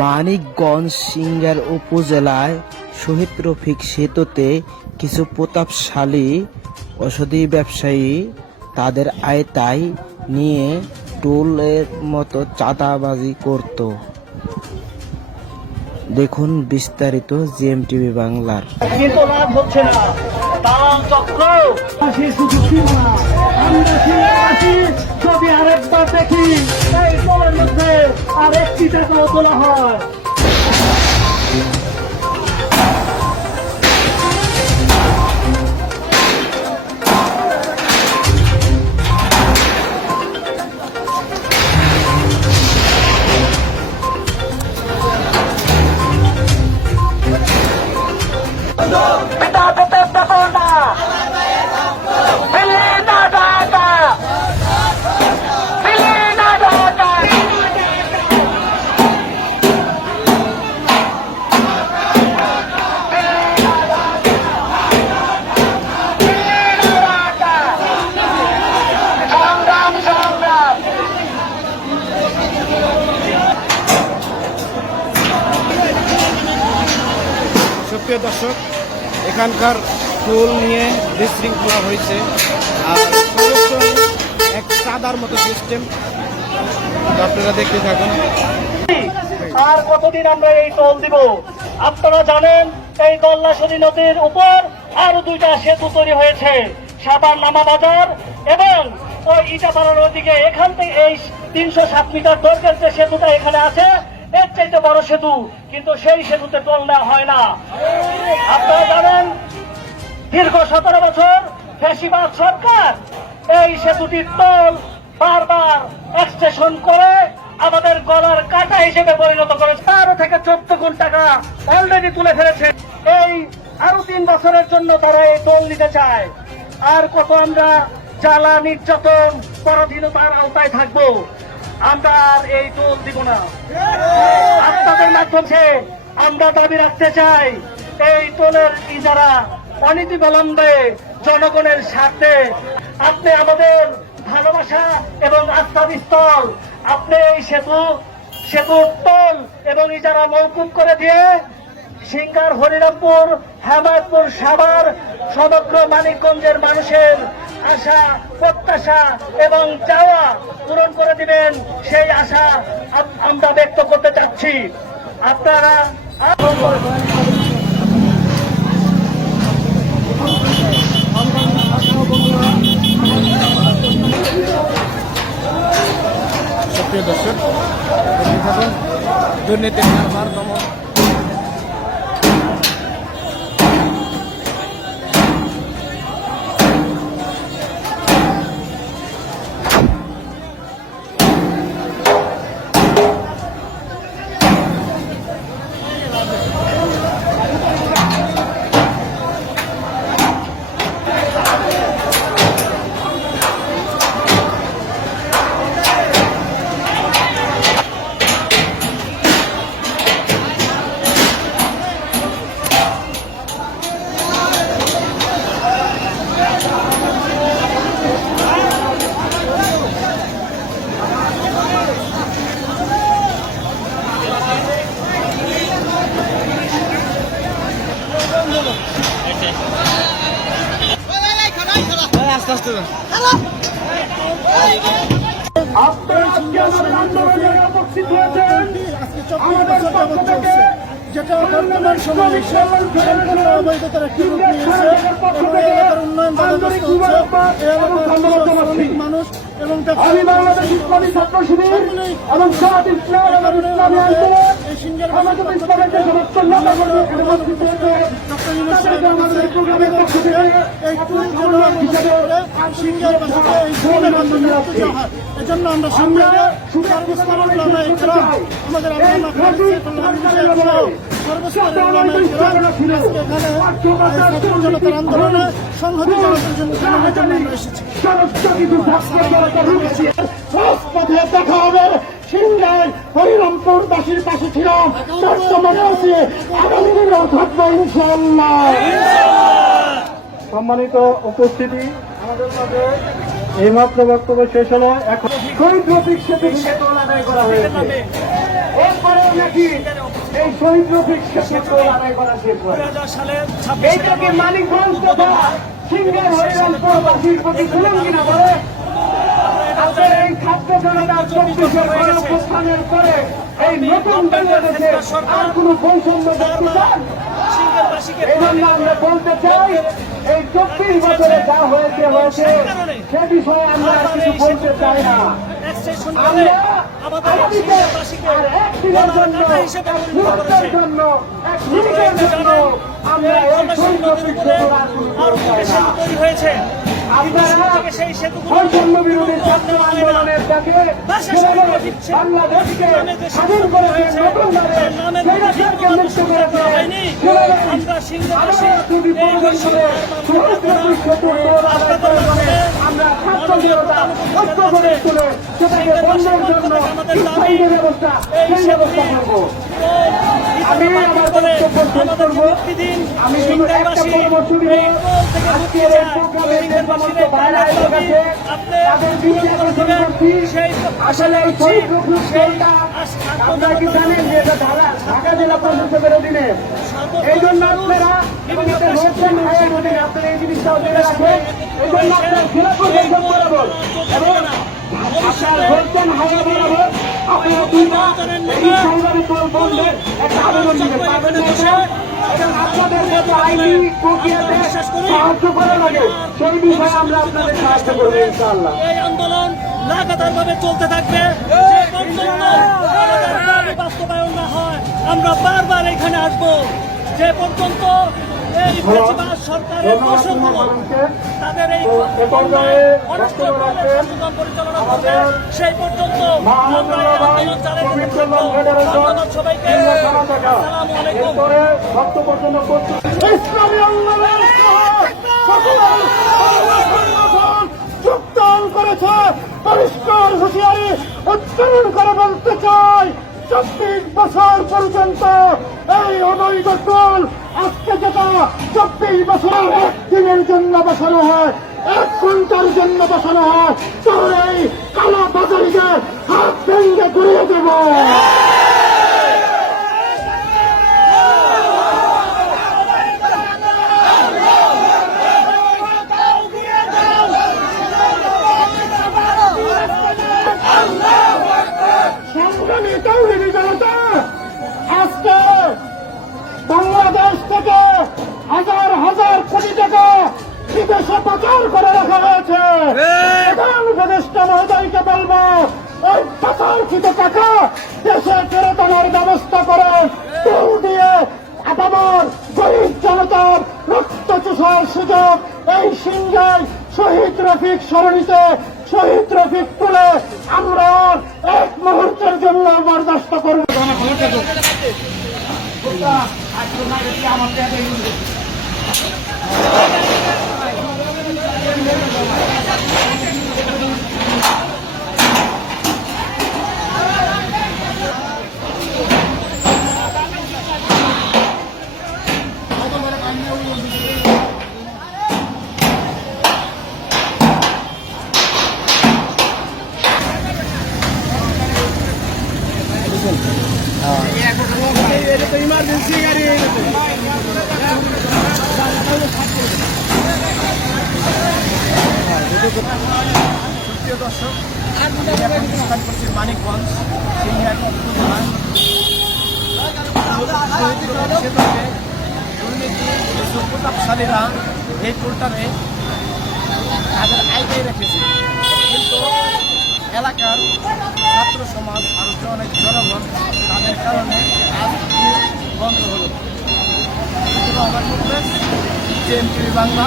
মানিকগঞ্জ সিংড়া উপজেলায় শহীদ রফিক সেতুতে কিছু প্রতাপশালী ওষুধি ব্যবসায়ী তাদের আয়ত্তায় নিয়ে টোলের মতো চাঁদাবাজি করত। দেখুন বিস্তারিত জিএমটিভি বাংলার। কিন্তু লাভ হচ্ছে না, দালাল চক্র যদি আরেকবার দেখি এই দলের মধ্যে আরেকটি টাকাও তোলা হয়। সুপ্রিয় দর্শক, এখানকার টোল নিয়ে বিশৃঙ্খলা হয়েছে আর সর্বোচ্চ এক চাঁদার মতো সিস্টেম, আপনারা দেখতে থাকুন। আর কতদিন আমরা এই টোল দিব? আপনারা জানেন এই গল্লাশরী নদীর উপর আরো দুইটা সেতু তৈরি হয়েছে, সাবার নামা বাজার এবং ওই ইটাপাড়ার ওইদিকে। এখান থেকে এই 307 মিটার দৈর্ঘ্যের যে সেতুটা এখানে আছে এর চাইতে বড় সেতু, কিন্তু সেই সেতুতে টোল দেওয়া হয় না। আপনারা জানেন দীর্ঘ 17 বছর ফ্যাসিবাদ সরকার এই সেতুটির টোল বারবার এক্সটেনশন করে আমাদের গলার কাটা হিসেবে পরিণত করেছে। 13 থেকে 14 গুণ টাকা অলরেডি তুলে ফেলেছে। এই আরো 3 বছরের জন্য তারা এই টোল নিতে চায়। আর কত আমরা জ্বালা নির্যাতন পরাধীনতার আওতায় থাকবো? আমরা আর এই টোল দিব না। আপনাদের মাধ্যমে আমরা দাবি রাখতে চাই এই টোলের ইজারা অনতিবিলম্বে জনগণের স্বার্থে। আপনি আমাদের ভালোবাসা এবং আস্থার স্থল, আপনি এই সেতুর টোল এবং ইজারা মওকুফ করে দিয়ে সিংড়া, হরিরামপুর, হেমায়তপুর, সাভার সমগ্র মানিকগঞ্জের মানুষের আশা, প্রত্যাশা এবং চাওয়া পূরণ করে দিবেন, সেই আশা আমরা ব্যক্ত করতে চাচ্ছি। আপনারা সুপ্রিয় দর্শক, দুর্নীতির কারবার দমন আস্তে আস্তে আপনারা আজকে আমাদের আন্দোলনে উপস্থিত হয়েছেন। যেটা বর্তমান সময়ে সম্পূর্ণ অবৈধতার একটি রূপ নিয়েছে এবং এলাকার উন্নয়ন বাধাগ্রস্ত হচ্ছে। এই এলাকার শ্রমিক মানুষ এবং এই সিংহের এই সিংহের বাসাতে এই ধরনের আন্দোলন করতে দেওয়া হয়। এজন্য আমরা সামনে সর্বস্তরের আমাদের জনতার আন্দোলনে সংহতি জানানোর জন্য আমরা এসেছি। দেখা হবে সিংড়ায় হরিরামপুরবাসীর পাশে ছিল, মনে আছে আগামী দিনেও থাকবো ইনশাআল্লাহ। সম্মানিত উপস্থিতি, আমাদের মাঝে এইমাত্র বক্তব্য শেষ হলো। এখন শহীদ রফিক সেতু আদায় করা হয়েছে। এরপরে নাকি এই শহীদ রফিক সেতু আদায় করা শেষ হয়। এইটা কি মানিকগঞ্জ তথা সিঙ্গার হরিরামপুরবাসীর প্রতি জুলুম কিনা বলে? আপনার এই ছাত্র জনতার 24 গণঅভ্যুত্থানের পরে এই নতুন বাংলাদেশে আর কোনো বৈষম্য দেখতে চান? এই জন্য আমরা বলতে চাই, এই 24 বছরে যা হয়েছে সে বিষয়ে আমরা আর কিছু বলতে চাই না। আমরা আগামীতে আর একদিনের জন্য, এক মুহূর্তের জন্য, এক মিনিটের জন্য আমরা এই শহীদ রফিক সেতুর আর কোনো করতে চাই না। আপনারা বৈষম্য বিরোধী ছাত্র আন্দোলনের ডাকে বাংলাদেশকে স্বাধীন করেছেন, নতুনভাবে স্বৈরাচারকে মুক্ত করেছেন। আমরা যদি পরবর্তীতে শহীদ রফিক সেতুর দৌড় আদায় করে আমরা ছাত্র জনতা ঐক্য গড়ে তুলে সেটাকে বন্ধের জন্য স্থায়ী ব্যবস্থা, সেই ব্যবস্থা করব। আমি আমার বক্তব্য শেষ করবো। আমি শুধু একটা পরামর্শ দিব, আজকের এই প্রোগ্রামে যে সমস্ত ভাইরা গেছে তাদের বিরুদ্ধে আবেদন করছি। আসলে এই শহীদ রফিক সেতুটা আপনারা কি জানেন যে এটা ঢাকা জেলা প্রশাসকের অধীনে? এই জন্য আপনারা এবং এটা রোশন ভাইয়ের অধীনে আপনারা এই জিনিসটা জেনে রাখবেন। এই জন্য আপনারা জেলা প্রশাসক বরাবর এবং আপনার রোশন হাওয়া বরাবর আপনারা দুইটা এই সাংবাদিক বন্ধের একটা আবেদন দিবেন। এবং আপনাদের যাতে আইনি প্রক্রিয়াতে সাহায্য করা লাগে সেই বিষয়ে আমরা আপনাদের সাহায্য করবো ইনশাআল্লাহ। এই আন্দোলন লাগাতার ভাবে চলতে থাকবে। যে পর্যন্ত আমাদের দাবি বাস্তবায়ন না হয় আমরা বারবার এখানে আসবো। যে পর্যন্ত এই বেশিরভাগ সরকারের দোষগুলো তাদের এই অনষ্টকরণের কার্যক্রম পরিচালনা করবে সেই পর্যন্ত আমরা এই আন্দোলন চালিয়ে যেতে থাকবো। ধন্যবাদ সবাইকে। আসসালামু আলাইকুম। ইসলামী আন্দোলন যোগদান করেছে পরিষ্কার হুঁশিয়ারি উচ্চারণ করে বলতে চাই, 24 বছর পর্যন্ত এই অবৈধ দল আজকে যেটা 24 বছর একদিনের জন্য বসানো হয়, 1 ঘন্টার জন্য বসানো হয়, তাহলে এই কালা বাজারিকে হাত ভেঙে ঘুরিয়ে দেব। সংগ্রামী তৌহিদি জনতা, আজকে বাংলাদেশ থেকে হাজার হাজার কোটি টাকা বিদেশে পাচার করে রাখা হয়েছে। প্রধান উপদেষ্টা মহোদয়কে বলবো, ওই পাচারকৃত টাকা দেশে ফেরত আনার ব্যবস্থা করেন। তেল দিয়ে আপামর গরিব জনতার রক্ত চুষার সুযোগ এই সিংহাই শহীদ রফিক সরণিতে শহীদ রফিক তুলে আমরা এক মুহূর্তের জন্য বরদাস্ত করব না। ইমার্জেন্সি গাড়ি দর্শক, মানিকগঞ্জ প্রতাপশালীরা এই পোর্টালে তাদের আইডিয়াই রেখেছে, কিন্তু এলাকার ছাত্র সমাজ আরো অনেক জনগণ তাদের কারণে আজ বন্ধ হলো। আমার JMTV বাংলা।